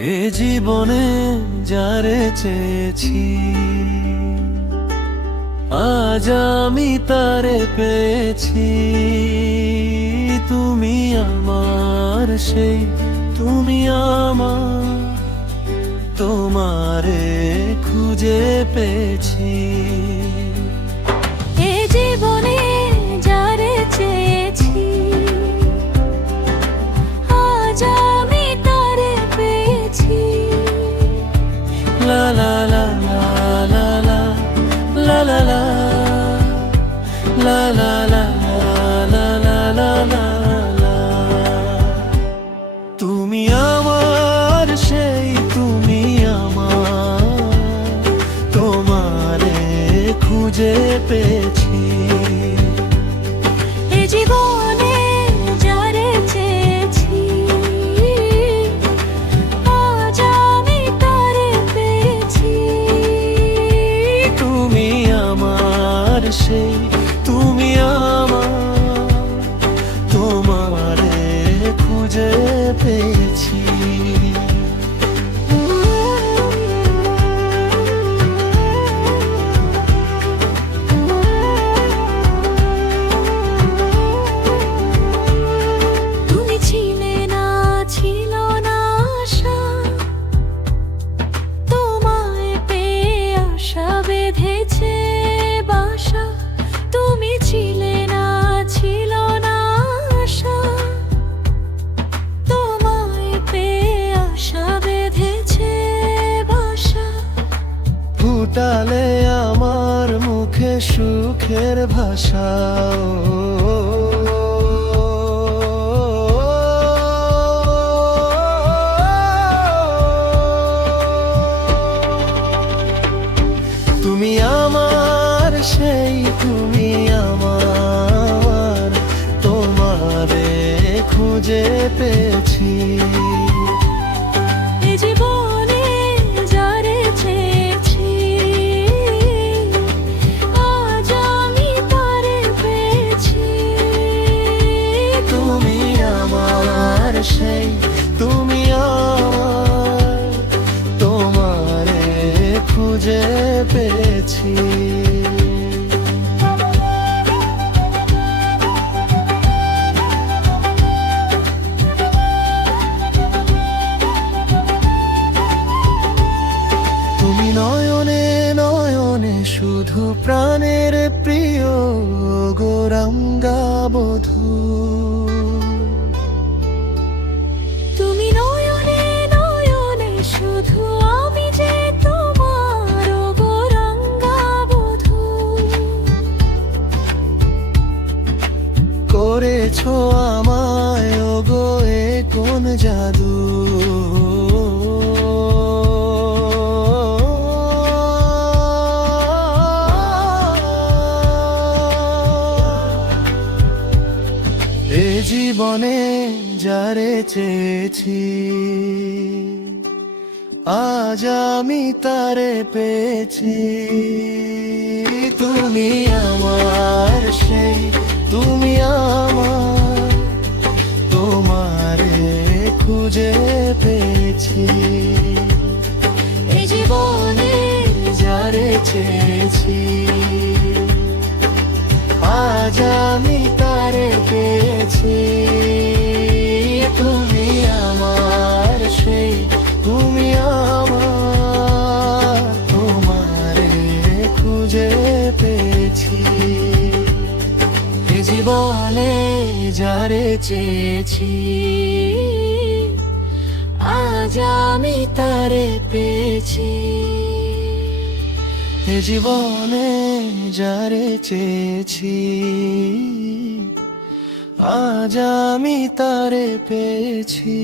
এ জীবনে যারে চেয়েছি, আজ আমি তারে পেয়েছি। তুমি আমার সেই, তুমি আমার, তোমারে খুঁজে পেয়েছি। এ জীবনে যারে চেয়েছি, আজ আমি তারে পেয়েছি। লা লা লা লা লা লা লা লা লা লা লা লা লা লা লা লা। তুমি আমার সেই, তুমি আমার, তোমারে খুঁজে পেয়েছি। এ জীবনে যারে চেয়েছি, আজ আমি তারে পেয়েছি। তুমি আমার সেই, তুমি আমার, তোমারে খুঁজে পেয়েছি। তুমি ছিলে না, ছিল না আশা, তোমায় পেয়ে আশা বেঁধেছে বাসা। তুমি ছিলে না, ছিল না আশা, তোমায় পেয়ে আশা বেঁধেছে বাসা। ফুটালে আমার মুখে সুখের ভাষা। তুমি আমার সেই, তুমি আমার, তোমারে খুঁজে পেয়েছি। এ জীবনে যারে চেয়েছি, আজ আমি তারে পেয়েছি। তুমি আমার সেই, তুমি আমার, তোমারে খুঁজে পেয়েছি। তুমি নয়নে নয়নে শুধু প্রাণের প্রিয় গৌরাঙ্গা বধূ। তুমি নয়নে নয়নে শুধু, আমি যে তোমার গৌরাঙ্গা বধূ। করেছো আমায় ওগো এ কোন জাদু। এ জীবনে যারে চেয়েছি, আজ আমি তারে পেয়েছি। তুমি আমার সেই, তুমি আমার, তোমারে খুঁজে পেয়েছি। এ জীবনে যারে চেয়েছি, আজ আমি তারে পেয়েছি। তুমি আমার সেই, তুমি আমার, তোমারে খুঁজে পেয়েছি। এ জীবনে যারে চেয়েছি, আজ আমি তারে পেয়েছি। এ জীবনে যারে চেয়েছি, আজ আমি তারে পেয়েছি।